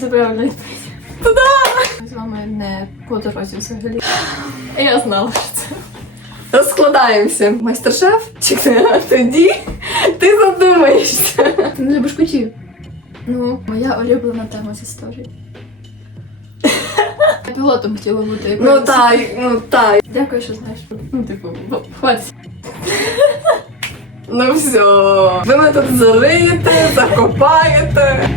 Це правильно відповідь. Ми з вами не по дорозі взагалі. Я знала, що це. Розкладаємося. Майстер-шеф чи книга? Тоді ти задумаєшся. Ти не любиш котів? Ну, моя улюблена тема з історії. Я Пілотом хотіла бути. Ну так, ну так. Дякую, що знаєш. Ну, типу, хватить. Ну все. Ви мене тут зариєте, закопаєте.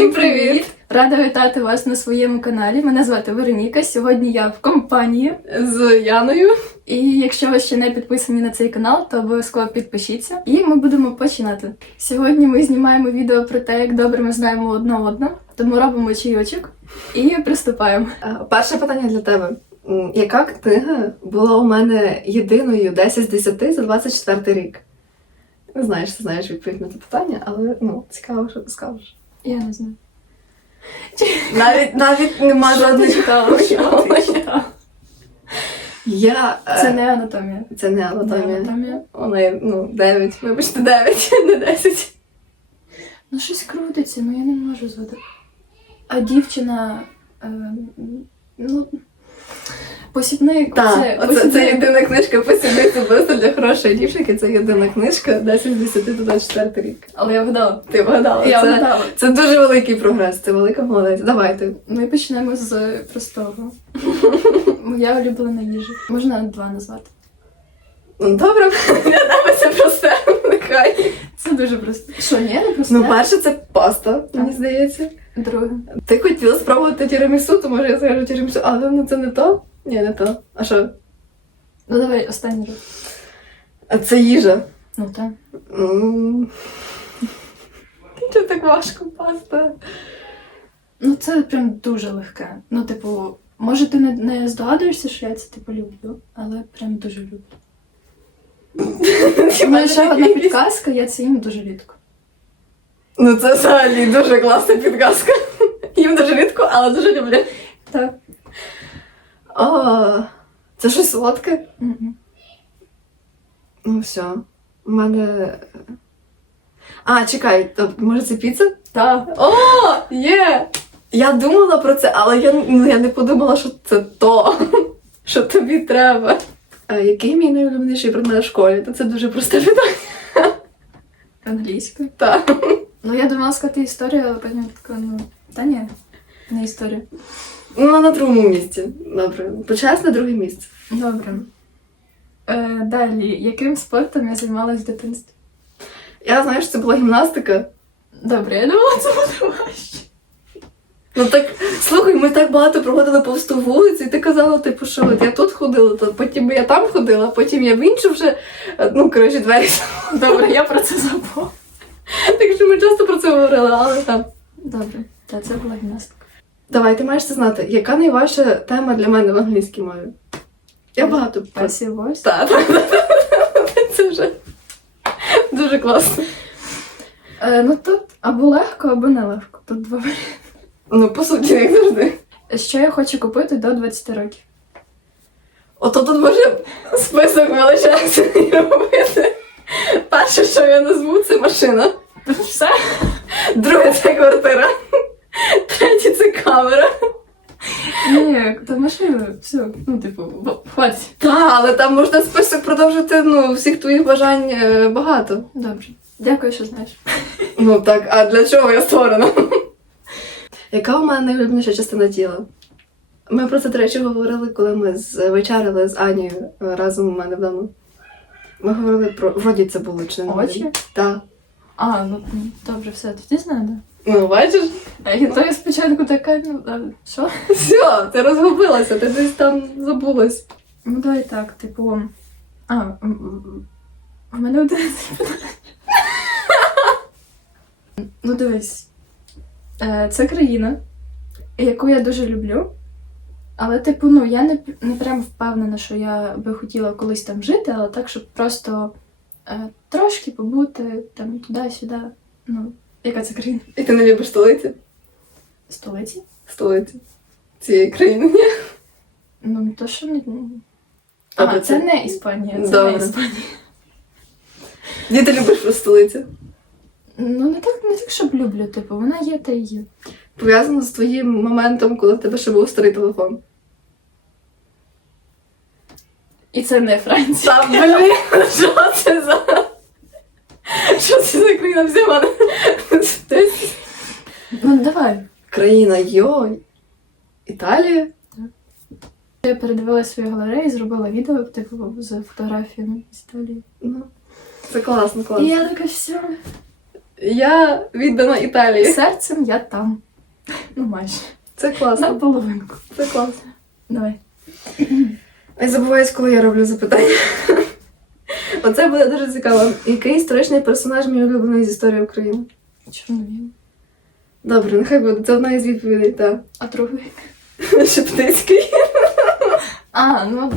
Всім привіт! Рада вітати вас на своєму каналі. Мене звати Вероніка. Сьогодні я в компанії. З Яною. І якщо ви ще не підписані на цей канал, то обов'язково підпишіться. І ми будемо починати. Сьогодні ми знімаємо відео про те, як добре ми знаємо одне одного, тому робимо чайочок і приступаємо. Е, Перше питання для тебе. Яка книга була у мене єдиною 10 з 10 за 24 рік? Не знаю, що ти знаєш відповідь на це питання, але ну, цікаво, що ти скажеш. Я не знаю. Навіть навіть нема Що ти жодних читала? Що ти читала? Я е, Це не анатомія. це не Не анатомія. анатомія. Вона ну, 9, вибачте, 9, не 10. Ну, щось крутиться, ну я не можу згадати. А дівчина. Е, ну. Посібник. Так, це, оце це єдина книжка посібниця просто для хорошої дівчинки. Це єдина книжка 10 з 10 до 24 рік. Але я вгадала. Ти вгадала. Я це, вгадала. це дуже великий прогрес, це велика молодець. Давайте. Ми почнемо з простого. Моя улюблена їжа. Можна два назвати. Ну добре, для тебе це просте. Нехай. Це дуже просто. Що, ні, не просто? Ну, перше, це паста, мені здається. Друге. Ти хотіла спробувати тірамісу, то може я скажу тірамісу, але ну це не то. Ні, не то. А що? Ну давай останній раз. А це їжа. Ну так. М. Чого так важко паста? Ну це прям дуже легке. Ну, типу, може, ти не, не здогадуєшся, що я це типу люблю, але прям дуже люблю. Ну, і ще одна підказка, я це їм дуже рідко. Ну це взагалі дуже класна підказка. Їм дуже рідко, але дуже люблю. Так. О, це щось солодке? Мгм. Ну все. У мене. А, чекай, то, може це піца? Так. О, є! Я думала про це, але я, ну, я не подумала, що це то, що тобі треба. Який мій найулюбленіший предмет в школі? То це дуже просте питання. Англійською. Так. Ну, я думала сказати історію, але потім така, ну, та ні, не історія. Ну, на другому місці. Добре. Почесне друге місце. Добре. Е, далі, яким спортом я займалась в дитинстві? Я знаю, що це була гімнастика. Добре, я думала, це. Ну так, слухай, ми так багато проводили повсту вулицю, і ти казала, типу, що от я тут ходила, то потім я там ходила, потім я в іншу вже, е, ну, коротше, двері. Добре, я про це забула. Так що ми часто про це говорили, але там. Добре, та це була гімнастика. Давай, ти маєш це знати. Яка найважча тема для мене в англійській мові? Я багато voice. Так, так, так. Це вже дуже класно. Е, ну тут або легко, або нелегко. Тут два варіанти. Ну, по суті, як завжди. Що я хочу купити до 20 років? Ото тут може список величезний робити. Перше, що я назву, це машина. Все? Друге це квартира. Третє це камера. Ні, та машина, все. Ну, типу, хватить. Так, але там можна список продовжити, ну, всіх твоїх бажань е, багато. Добре. Дякую, що знаєш. Ну так, а для чого я створена? Яка у мене найулюбленіша частина тіла? Ми про це, до речі, говорили, коли ми з- вечеряли з Анією е, разом у мене вдома. Ми говорили про. Вроді це було чи не? Очі? Так. А, ну добре, все, тоді знаю, да. Ну, бачиш? А я то я спочатку така, ну, що? Все, ти розгубилася, ти десь там забулась. Ну, давай так, типу. А, в мене один. Ну, дивись. Е, Це країна, яку я дуже люблю. Але, типу, ну, я не, не прям впевнена, що я би хотіла колись там жити, але так, щоб просто е, трошки побути там туди-сюди. Ну, яка це країна? І ти не любиш столиці? Столиці? Столиці цієї країни. Ні? Ну, то що не. Добре, А, це не Іспанія, це Добре. не Іспанія. Ні, ти любиш про столицю? Ну, не так, не так, щоб люблю, типу, вона є та й є. Пов'язано з твоїм моментом, коли в тебе ще був старий телефон. І це не Франція. Та блін, що це за. Що це за країна взяла? Ну, давай. Країна йой. Італія? Я передивилася свою галерею і зробила відео, типу, з фотографіями з Італії. Ну, це класно, класно. І я така все. Я віддана Італії. Серцем я там. Ну, майже. Це класно. На половинку. Це класно. Давай. Не забуваюсь, коли я роблю запитання. Оце буде дуже цікаво. Який історичний персонаж мій улюблений з історії України? Чорновіл. Добре, нехай буде. Це одна із відповідей, так. А другий? Шептицький. А, ну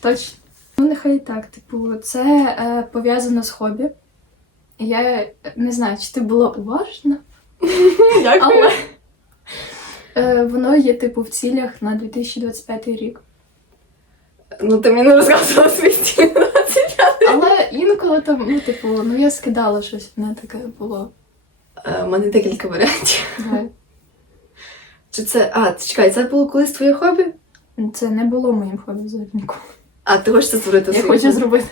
точно. Ну, нехай і так. Типу, це е, пов'язано з хобі. Я не знаю, чи ти була уважна, але е, воно є, типу, в цілях на 2025 рік. Ну, ти мені не розказувала свій стіль. Але інколи там, ну, типу, ну я скидала щось, в мене таке було. Е, У мене декілька варіантів. Давай. Чи це. А, чекай, це було колись твоє хобі? Це не було моїм хобі взагалі ніколи. А, ти хочеш це створити Я своє хочу хобі? зробити.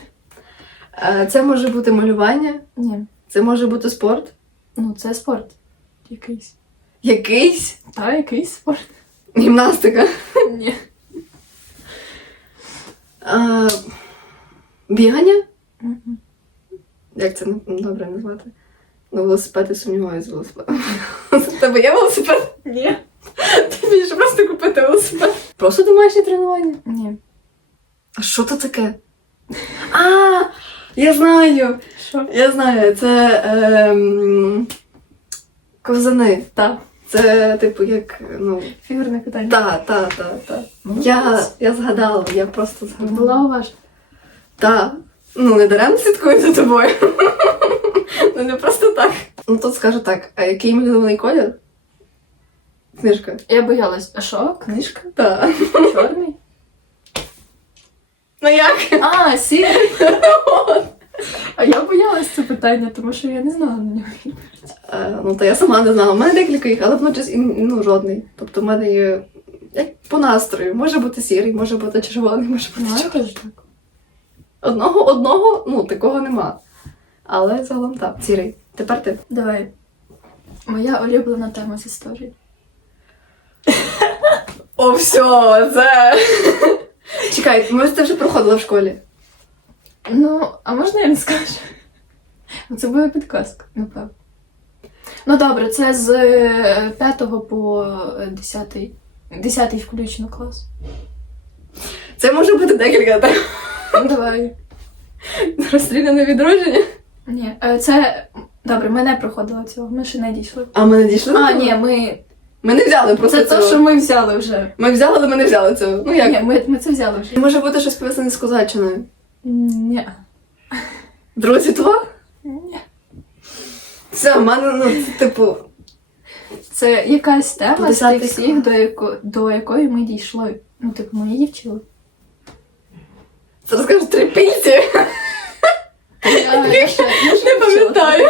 Е, Це може бути малювання, Ні, це може бути спорт. ну це спорт. Якийсь. Якийсь Та, якийсь спорт. гімнастика. Ні. Е, Бігання? Мгм. Як це добре назвати? Ну, велосипед я сумніваюся з велосипедом. У тебе є велосипед? Ні. Ти більше просто купити велосипед. Просто домашнє тренування. Ні. А що то таке? А, я знаю. Що? Я знаю, це ем, ковзани. Та. Це, типу, як, ну. Фігурне питання. Та, та, та, та. Я, я згадала, я просто згадала. Була уважна. Та. Ну, не даремно слідкую за тобою. ну, не просто так. Ну, тут скажу так, а який мій улюблений колір? Книжка. Я боялась. А що? Книжка? Та. Чорний? Ну як? А, сірий. А я боялась це питання, тому що я не знала на нього. Е, ну, та я сама не знала. У мене декілька їх, але водночас ну, жодний. Тобто в мене є як по настрою. Може бути сірий, може бути червоний, може бути чорний. Одного, одного, ну, такого нема. Але загалом так, сірий. Тепер ти. Давай. Моя улюблена тема з історії. О, все, це. Чекай, ми це вже проходили в школі. Ну, а можна я не скажу? Це буде підказка, напевно. Ну добре, це з 5 по 10. 10 включно клас. Це може бути декілька тем. Ну, давай. Розстріляне відродження. Ні, е, це. Добре, ми не проходили цього, ми ще не дійшли. А ми не дійшли. до А, того? ні, ми. Ми не взяли просто Це цього. те, що ми взяли вже. Ми взяли, але ми не взяли цього. Ну як? Ні, ми, ми це взяли вже. Може бути щось пов'язане з козаччиною. Ні. Друга світова? Ні. Все, в мене, ну, типу, Це якась тема з тих всіх, до, яко... до якої ми дійшли. Ну, типу, ми її вчили. це розкажеш три пільці. Я, я ще, я ще Не вчила. пам'ятаю.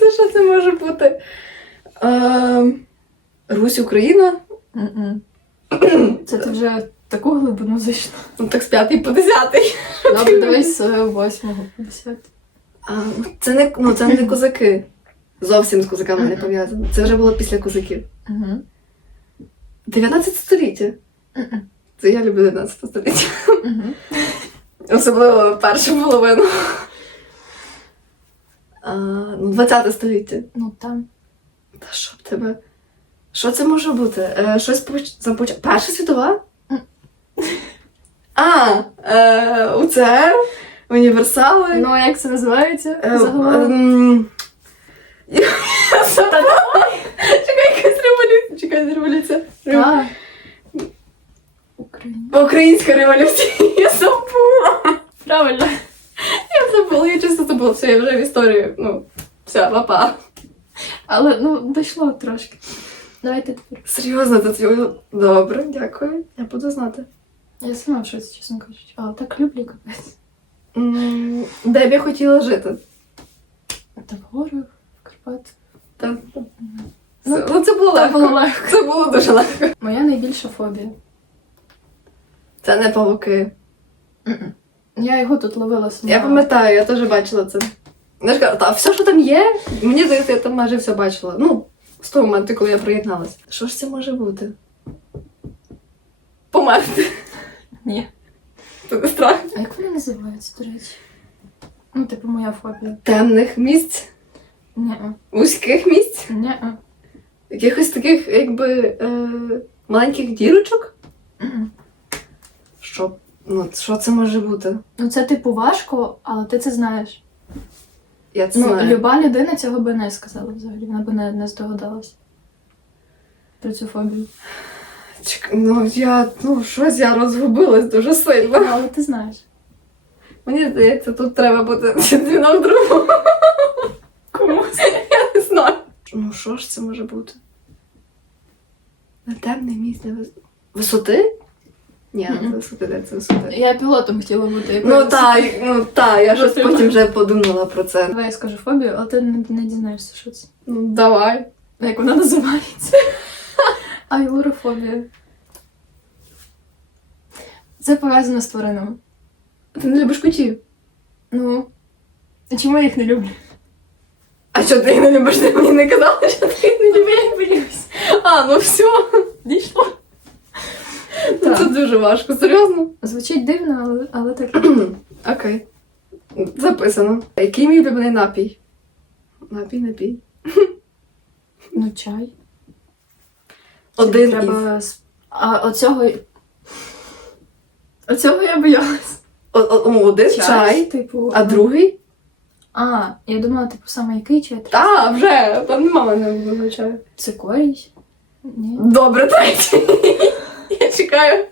Це що це може бути? Ем, Русь Україна? Це ти вже в таку глибину зайшла. Ну так з п'ятий по десятий. Добре, дивись з 8 по 10. А, ну, це не, ну, це не козаки. Зовсім з козаками не пов'язано. Це вже було після козаків. Угу. 19 століття. Це я люблю 19 століття. Особливо першу половину. А, ну, 20 століття. Ну там. Та що б тебе? Що це може бути? Е, щось поч... започ... Перша світова? А, е, УЦР, універсали. Ну, а як це називається? Е, Загалом? Я забула. Чекай, якась революція. Чекай, революція. Так. Українська революція. Я забула. Правильно. Я забула, я чисто забула. Все, я вже в історії. Ну, все, папа. Але ну дійшло трошки. Давайте тепер. Серйозно, це твій... Добре, дякую. Я буду знати. Я сама в шоці, чесно кажучи. А так люблю капець. М, Де б я хотіла жити? Та в горах, в Карпатах. Та, Ну, це, ну, це було легко. було легко. Це було дуже легко. Моя найбільша фобія. Це не павуки. Я його тут ловила сама. Я пам'ятаю, я теж бачила це. Ж кажу, та все, що там є, мені здається, я там майже все бачила. Ну, з того моменту, коли я приєдналась. Що ж це може бути? Померти. Ні. Це не страх. А як вони називаються, до речі? Ну, типу, моя фобія. Темних місць, Ні. вузьких місць, Ні. якихось таких, якби е, маленьких дірочок. Що? Ну, що це може бути? Ну, це типу важко, але ти це знаєш. Я це Ну, знаю. люба людина цього би не сказала взагалі. Вона би не, не здогадалась про цю фобію. Чек- Ну, я, ну, щось я розгубилась дуже сильно. Ну, але ти знаєш. Мені здається, тут треба бути дзвінок другу. Кому? Я не знаю. Ну, що ж це може бути? На темне місце вис... висоти? Ні, не Мгм. висоти, де це висоти. Я пілотом хотіла бути. Ну якоюсь. так, ну так, я щось Ну, потім вже подумала про це. Давай я скажу фобію, але ти не, не дізнаєшся, що це. Ну, давай. Як вона називається? Аюрофобія. Це пов'язано з тваринами. Ти не любиш котів? Ну. а Чому я їх не люблю? А що ти їх не любиш? Ти мені не казала, що ти їх не Ну, я їх боюсь. А, ну все. Ну, дуже важко, серйозно? Звучить дивно, але, але так. Окей. Записано. Який мій улюблений напій? Напій, напій. Ну, чай. Один із. Треба... з- А оцього... Оцього я боялась. О- о- о, Один чай, типу. а другий? А, я думала, типу, саме який чай? Та, вже, там нема мене улюбленого чаю. Цикорій? Ні. Добре, третій. Я чекаю.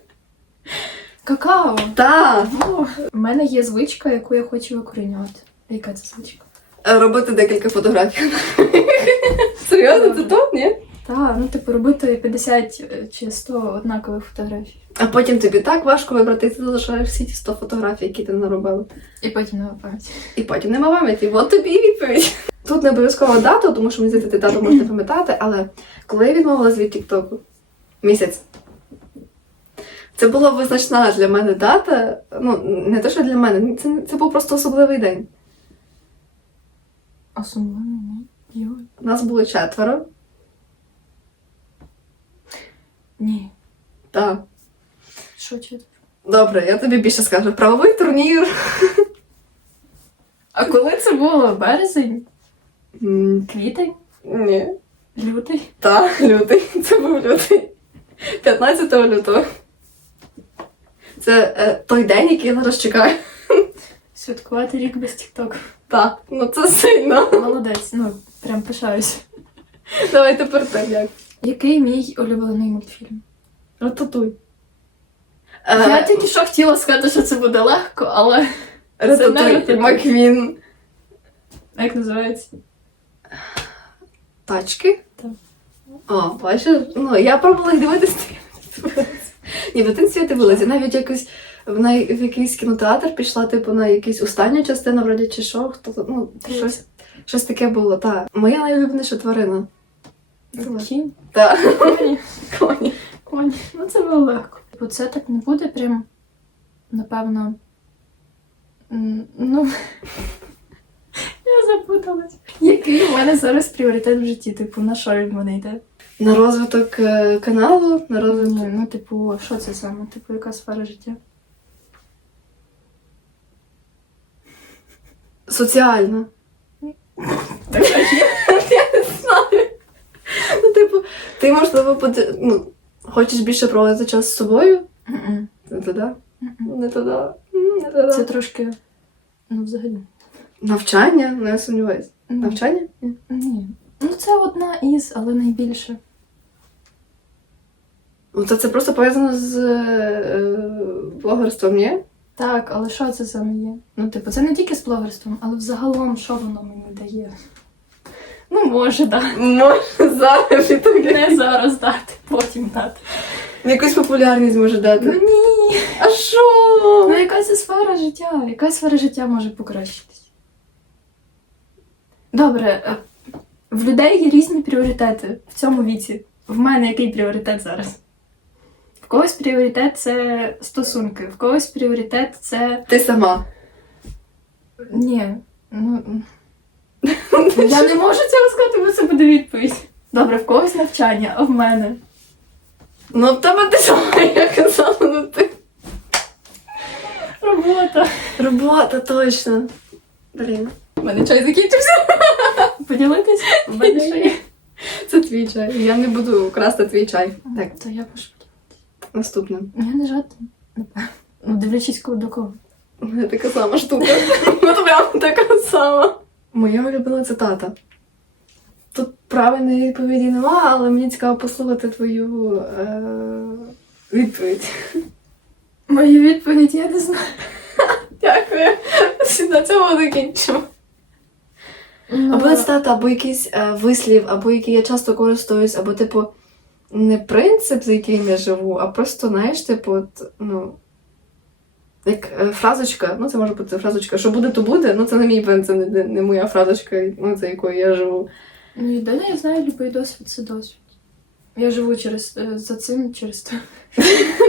Какао. Та. О, У мене є звичка, яку я хочу викорінювати. Яка це звичка? Е, Робити декілька фотографій. Серйозно, це то? Ні? Так, ну типу робити 50 чи 100 однакових фотографій. А потім тобі так важко вибрати, і ти залишаєш всі ті 100 фотографій, які ти наробила. І потім на пам'ять. І потім нема пам'яті. От тобі і відповідь. Тут не обов'язково дату, тому що мені здається, ти дату можеш не пам'ятати, але коли я відмовилась від Тіктоку? Місяць. Це була визначна для мене дата. Ну, не те, що для мене, це, це був просто особливий день. Ні. Йой. Нас було четверо. Ні. Так. Що чи? Добре, я тобі більше скажу. Правовий турнір. А коли це було? Березень? Квітень? Ні. Лютий? Так, лютий. Це був лютий. 15 лютого. Це е, той день, який я зараз чекаю. Святкувати рік без тіктоку. Так, ну це сильно. Молодець, ну прям пишаюсь. Давай тепер так як. Який мій улюблений мультфільм? Рататуй. Я тільки що хотіла сказати, що це буде легко, але. Рататуй. Рататуй. Маквін. А Як називається? Тачки? Так. О, бачиш? Ну, я пробувала їх дивитися. Ні, в дитинстві я дивилася. Навіть якось в, на, в якийсь кінотеатр пішла, типу, на якусь останню частину, вроді чи що, хто ну, щось, щось таке було, так. Моя найулюбленіша тварина. Кінь? Так. Коні. Коні. Коні. Ну це було легко. Бо це так не буде прям, напевно. Ну. Я запуталась. Який у мене зараз пріоритет в житті? Типу, на що він в мене йде? На розвиток е, каналу, на розвиток. Ні, ну, типу, що це саме? Типу, яка сфера життя? Соціально. Так, Я не знаю. Ну, типу, ти можливо буде, ну, хочеш більше проводити час з собою? Мгм. Не туди. Не туди. М, Не туди. Це трошки. Ну, взагалі. Навчання, не сумніваюсь. Ну, Навчання? Ні. Ні. Ну, це одна із, але найбільше. Ну, то це просто пов'язано з е, блогерством, ні? Так, але що це саме є? Ну, типу, це не тільки з блогерством, але взагалом, що воно мені дає? Ну, може дати. Може, зараз і тобі. Не зараз дати, потім дати. Якусь популярність може Ну дати. ні. А що? Ну, яка це сфера життя? Яка сфера життя може покращитись? Добре, е, в людей є різні пріоритети в цьому віці. В мене який пріоритет зараз? Когось пріоритет це стосунки, в когось пріоритет це. Ти сама. Ні. Ну. Я не можу цього сказати, бо це буде відповідь. Добре, в когось навчання, а в мене. Ну, в тебе ти сама, я казала, ну ти. Робота. Робота, точно. Блін. У мене чай закінчився. Поділитись? В мене ще є. Це твій чай. Я не буду красти твій чай. Так, То я пошла. Наступне. Я не жати. Ну, дивлячись до кого. Мене така сама штука. От прям така сама. Моя улюблена цитата. Тут правильної відповіді нема, але мені цікаво послухати твою е- відповідь. Мою відповідь я не знаю. Дякую. На цьому закінчимо. Або цитата, або якийсь е, вислів, або який я часто користуюсь, або, типу, не принцип, за яким я живу, а просто, знаєш, типу, от, ну. Як е, фразочка, ну це може бути фразочка, що буде, то буде, ну це не мій принцип, не, не, не моя фразочка, ну, за якою я живу. Ну, єдине, я знаю, любий досвід це досвід. Я живу через е, за цим, через те.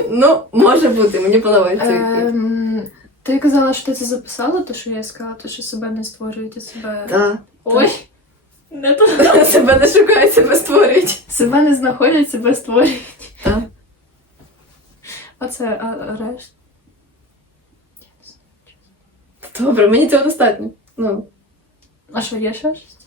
Ну, може бути, мені подобається. Ем, ти казала, що ти це записала, то що я сказала, то що себе не створюєте, себе. Та. Ой! Не то. Себе не шукають, себе створюють. Себе не знаходять, себе створюють. Та. А це а, а решт? Добре, мені цього достатньо. Ну. А що є ще щось?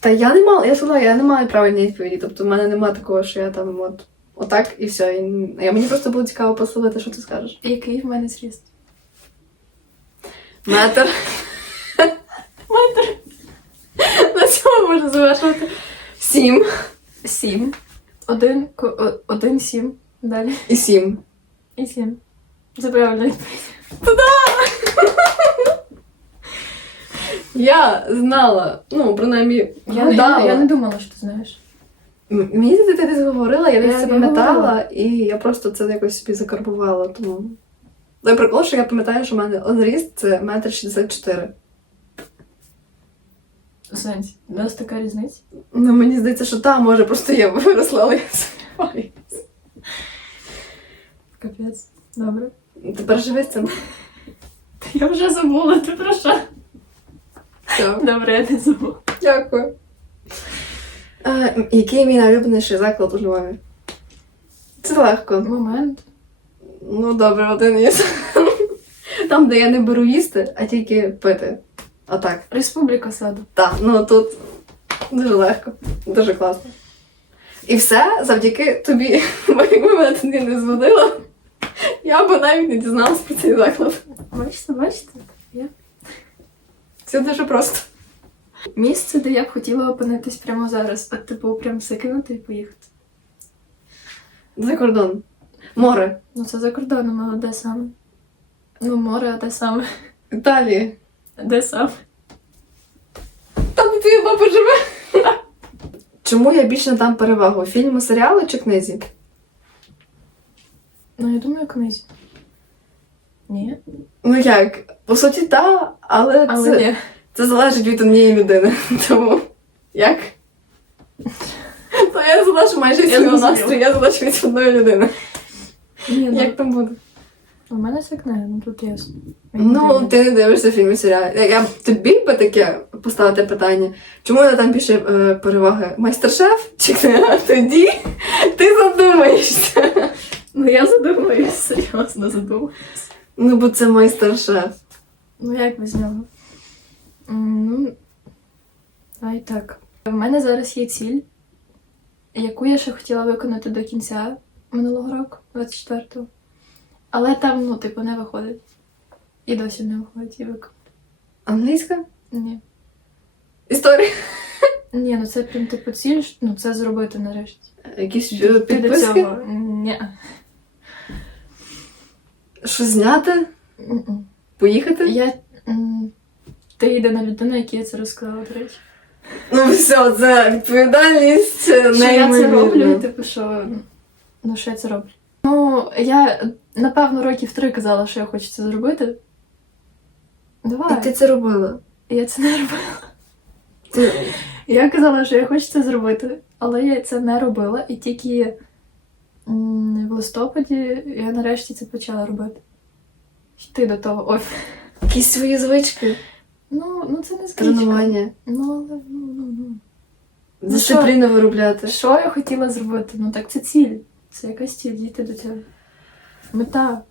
Та я не мала, я сказала, я не маю правильної відповіді. Тобто в мене немає такого, що я там от отак і все. І, я, мені просто було цікаво послухати, що ти скажеш. Який в мене зріст? Метр. На цьому можна завершувати. Сім. Сім. Один, ко- о- один сім. Далі. І сім. І сім. Це правильна відповідь. Я знала, ну, принаймні, Я, не- я, я не думала, що ти знаєш. М- Мені здається, ти десь говорила, я десь Я- це я пам'ятала, говорила. і я просто це якось собі закарбувала. Тому. Той прикол, що я пам'ятаю, що в мене зріст це метр шістдесят чотири. Сенсі, у нас така різниця. Ну, мені здається, що та, може, просто я виросла, але я сумніваюся. Капець. Добре. Тепер живи з цим. Я вже забула, ти про що? Все. Добре, я не забула. Дякую. Е, який мій найулюбленіший заклад у Львові? Це легко. Момент. Ну, добре, один є. Там, де я не беру їсти, а тільки пити. Отак. Республіка саду. Так, ну тут дуже легко, дуже класно. І все завдяки тобі. Бо якби мене тоді не зводила, я б навіть не дізналась про цей заклад. Бачите, бачите? Це дуже просто. Місце, де я б хотіла опинитись прямо зараз. От, типу, прям закинути і поїхати. За кордон. Море. Ну, це за кордоном, але де саме? Ну, море, а де саме? Італія. Де саме? Там де твоя баба живе. Чому я більше надам перевагу? Фільму, серіалу чи книзі? Ну, я думаю, книзі. Ні. Ну як? По суті, так, але, Але це, ні. це залежить від однієї людини. Тому як? То я залежу майже від Я настрою, я залежу від одної людини. Ні, ну, Як там буде? У мене це книга, ну тут ясно. Ну, ти не дивишся фільм і серіал. Я, я тобі би таке поставити питання, чому я там більше е, переваги? Майстер-шеф чи книга? Тоді ти задумаєшся. Ну, я задумаюсь, серйозно задумаюсь. Ну, бо це майстер-шеф. Ну, як без нього? Ну, давай так. В мене зараз є ціль, яку я ще хотіла виконати до кінця минулого року, 24-го. Але там, ну, типу, не виходить. І досі не виходить і виконати. Англійська? Ні. Історія. Ні, ну це прям типу ціль, ну це зробити нарешті. Якісь е, Ти до підписки? цього. Ні. Що зняти? М-м. Поїхати? Я. м, Ти єдина людина, якій я це розказала, до речі. Ну все, це відповідальність е, Що я це роблю, типу, що. Ну, що я це роблю? Ну, я напевно років три казала, що я хочу це зробити. Давай. І ти це робила. Я це не робила. Ти... Я казала, що я хочу це зробити, але я це не робила. І тільки в листопаді я нарешті це почала робити. Йти до того офісу. Якісь свої звички, Ну, ну це не звичка. тренування, Ну, але ну, ну, ну. дисципліну виробляти. Що я хотіла зробити? Ну так це ціль. Це якась ціль дійти до цього. Мета.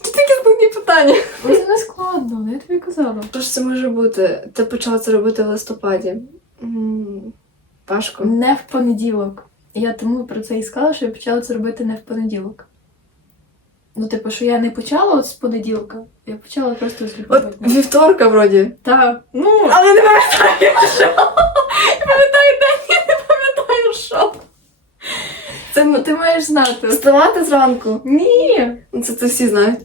Це такі складні питання. Ну, Це не складно, я тобі казала. Що ж це може бути? Ти почала це робити в листопаді. Важко. Не в понеділок. Я тому про це і сказала, що я почала це робити не в понеділок. Ну, типу, що я не почала от з понеділка, я почала просто з От вівторка вроді. Так, ну, Але не пам'ятаю, що. Пам'ятаю день, я не пам'ятаю, що. Це ти маєш знати. вставати зранку. Ні! Ну, Це, це всі знають.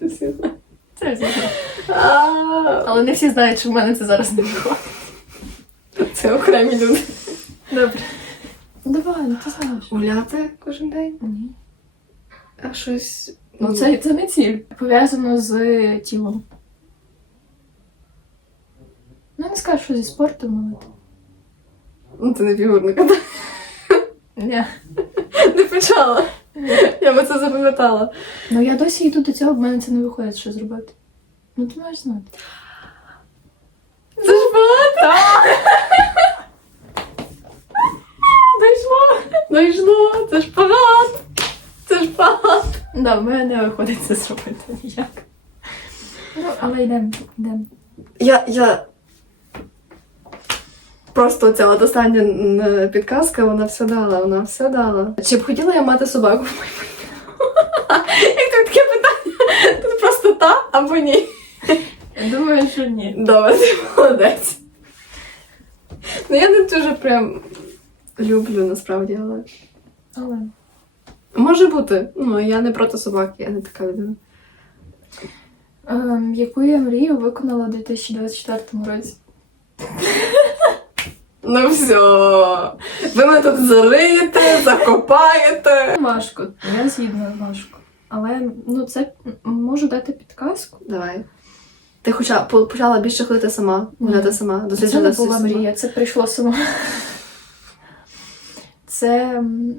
Це всі знають. Це всі знають. Але не всі знають, що в мене це зараз не виходить. Це окремі люди. Добре. Ну давай, ну ти знаєш. Гуляти кожен день. Ні. А щось. Ну, це, це не ціль. Пов'язано з тілом. Ну, не скажу, що зі спортом, але. Ну, це не фігурне катання. Ні. Не почала. Я би це запам'ятала. Ну я досі йду до цього, в мене це не виходить, що зробити. Ну ти маєш знати. Це ж багато. Дійшло! Дійшло, це ж багато. Це ж багато. Да, в мене не виходить це зробити ніяк. Ну, але йдемо, йдемо. Я, я... Просто ця от остання підказка, вона все дала, вона все дала. Чи б хотіла я мати собаку? Як тут таке питання? Тут просто та або ні. Думаю, що ні. Добре, ти молодець. Ну я не дуже прям люблю насправді, але. Але. Може бути. Ну, я не проти собаки, я не така людина. Ем, яку я мрію виконала у 2024 році? Ну все. Ви мене тут зариєте, закопаєте. Важко, я згідна важко. Але ну це можу дати підказку. Давай. Ти хоча по- почала більше ходити сама, гуляти сама, Це не світ була сама. мрія, це прийшло само. Це, м,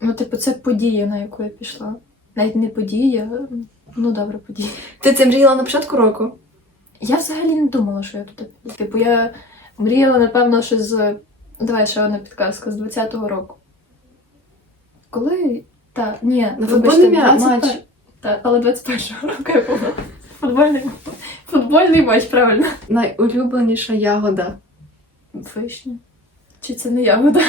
ну, типу, це подія, на яку я пішла. Навіть не подія, ну добре, подія. Ти це мріяла на початку року? Я взагалі не думала, що я туди піду. Типу, я мріяла, напевно, ще з. Давай ще одна підказка з 20-го року. Коли. Так, ні, На футбольний 21 матч. Так, але 21-го року я була. Футбольний, футбольний матч, правильно. Найулюбленіша ягода. Вишня. Чи це не ягода?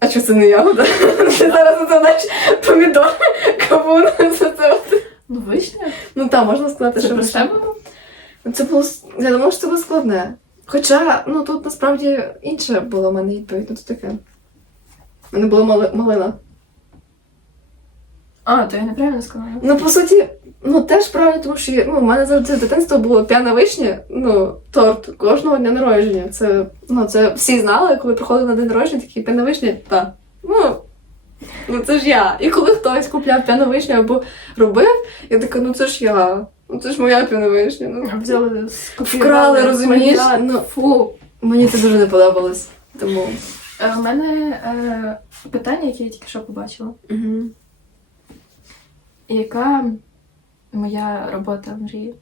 А що це не ягода? Ти зараз це знаєш помідор, кавун, це це. Ну, вишня? Ну так, можна сказати, Це що про себе? Це було я думала, що це було складне. Хоча, ну тут насправді інше було в мене відповідь, ну це таке. У мене була мали- малина. А, то я неправильно сказала. Ну, по суті, ну теж правильно, тому що ну, в мене завжди з дитинства було п'яна вишня, ну, торт кожного дня народження. Це, ну, це всі знали, коли приходили на день народження, такі п'яна вишня, та. Ну, ну це ж я. І коли хтось купляв п'яну вишню або робив, я така, ну це ж я. Ну це ж моя п'яна вишня. Ну, Взяли, Вкрали, розумієш? Ну. Фу. мені це дуже не подобалось. Тому. Е, У мене е, питання, яке я тільки що побачила. Угу. Яка моя робота в мрії?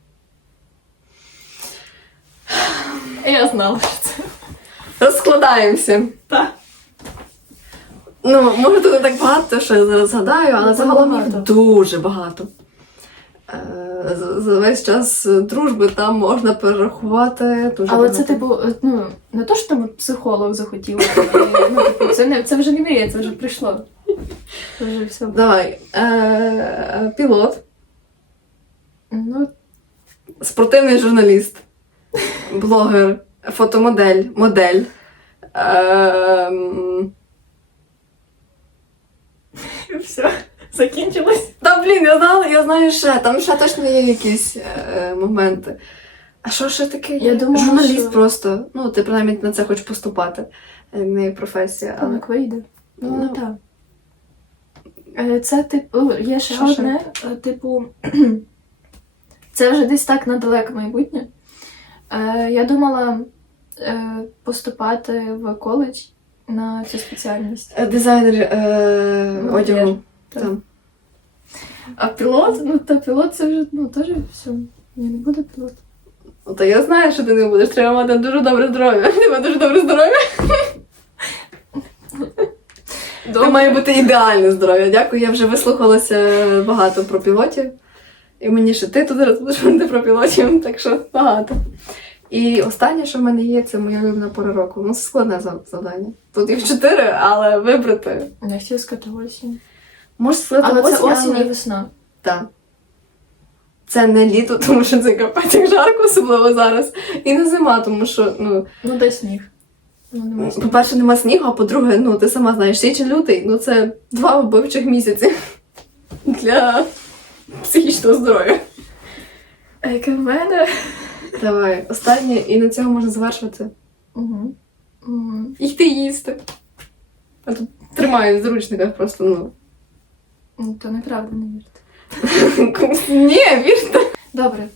Я знала, що це. Розкладаємося. Так. Ну, може, тут не так багато, що я зараз згадаю, але Ну, загалом їх дуже багато. Е, За весь час дружби там можна перерахувати дуже Але це, типу, е, ну, не то, що там психолог захотів. е, Ну, типу, це, не, це вже не мрія, це вже прийшло. Це вже все. Давай. Е, пілот, Ну, спортивний журналіст, блогер, фотомодель, модель. Ем, і все. Закінчилось. Та блін, я знала, я знаю ще, там ще точно є якісь е, моменти. А що ще таке? Я думала, Журналіст що- просто. Ну, ти принаймні на це хочеш поступати. е, Не як професія, Там але. як вийде. Ну, Ну. так. Е, Це, типу, є ще Що ще? одне, е, типу, Це вже десь так на далеке майбутнє. Е, я думала е, поступати в коледж на цю спеціальність. Е, Дизайнер е, Ну, одягу. Там. А пілот, ну та пілот це вже ну теж все. Ні, не буде пілот. Ну, Та я знаю, що ти не будеш. Треба мати дуже добре здоров'я. Тебе дуже добре здоров'я. Це має бути ідеальне здоров'я. Дякую, я вже вислухалася багато про пілотів. І мені ще ти тут зараз будеш говорити про пілотів, так що багато. І останнє, що в мене є, це моя улюблена пора року. Ну, це складне завдання. Тут їх чотири, але вибрати. Я хотіла сказати осінь. Можеш сказати Але це осінь, але- і весна. Так. Це не літо, тому що це капець як жарко, особливо зараз. І не зима, тому що, ну, Ну, де сніг. Ну, нема снігу. по-перше, нема снігу, а по-друге, ну, ти сама знаєш, січень лютий, ну це два вбивчих місяці для психічного здоров'я. А яке в мене? Давай, останнє, і на цьому можна завершувати. Угу. Угу. Йти їсти. А тут тримаю в зручниках просто, ну. Ну, то неправда, не вірте. Ні, вірте. Добре.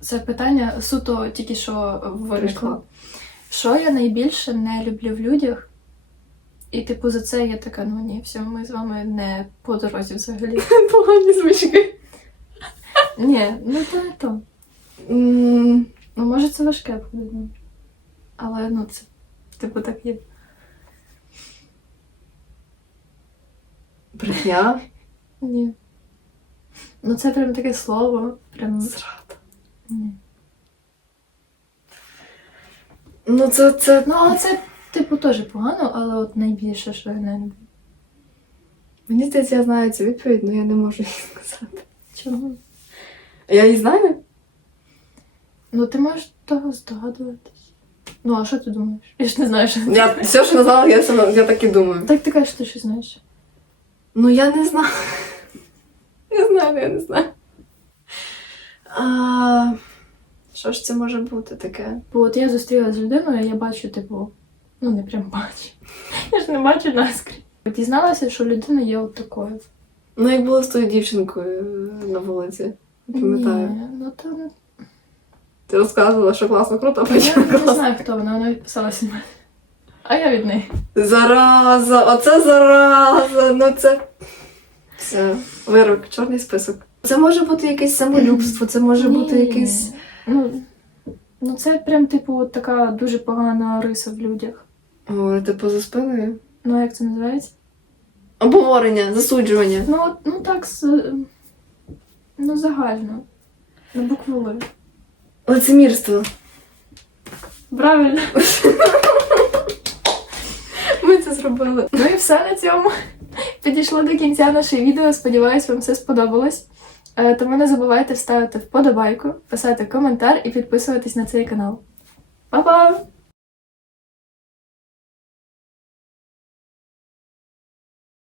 Це питання суто тільки що вирішла. Прийшло. Що я найбільше не люблю в людях? І, типу, за це я така, ну ні, все, ми з вами не по дорозі взагалі. Погані звички. Ні, ну то не то. Ну, може, це важке ну. Але ну це, типу, так є. Брехня. Ні. Ну, це прям таке слово. Прям. Зрада. Ні. Ну, це, це Ну, але це, типу, теж погано, але от найбільше, що я не люблю. Мені здається, я знаю цю відповідь, але я не можу її сказати. Чому? Я її знаю? Ну, ти можеш того здогадуватись. Ну, а що ти думаєш? Я ж не знаю, що. Я все, що назвала, я, я так і думаю. Так ти кажеш, ти щось знаєш. Ну, я не знаю. Я знаю, я не знаю. А, що ж це може бути таке? Бо от я зустрілася з людиною, я бачу, типу, ну не прям бачу. Я ж не бачу наскрізь. Дізналася, що людина є от такою. Ну, як було з тою дівчинкою на вулиці. Пам'ятаю. Ні, ну то Ти розказувала, що класно, круто, а я не класно. знаю, хто вона, вона відписалася від мене. А я від неї. Зараза, оце зараза, ну це. Все, вирок, чорний список. Це може бути якесь самолюбство, це може бути якесь. Ну, ну це прям, типу, от така дуже погана риса в людях. О, типу за спиною. Ну, як це називається? Обговорення, засуджування. Ну, от, ну так, з... ну загально. На букву Л. Лицемірство. Правильно. Зробили. Ну і все на цьому. Підійшло до кінця наше відео. Сподіваюсь, вам все сподобалось. Е, Тому не забувайте ставити вподобайку, писати коментар і підписуватись на цей канал. Па-па!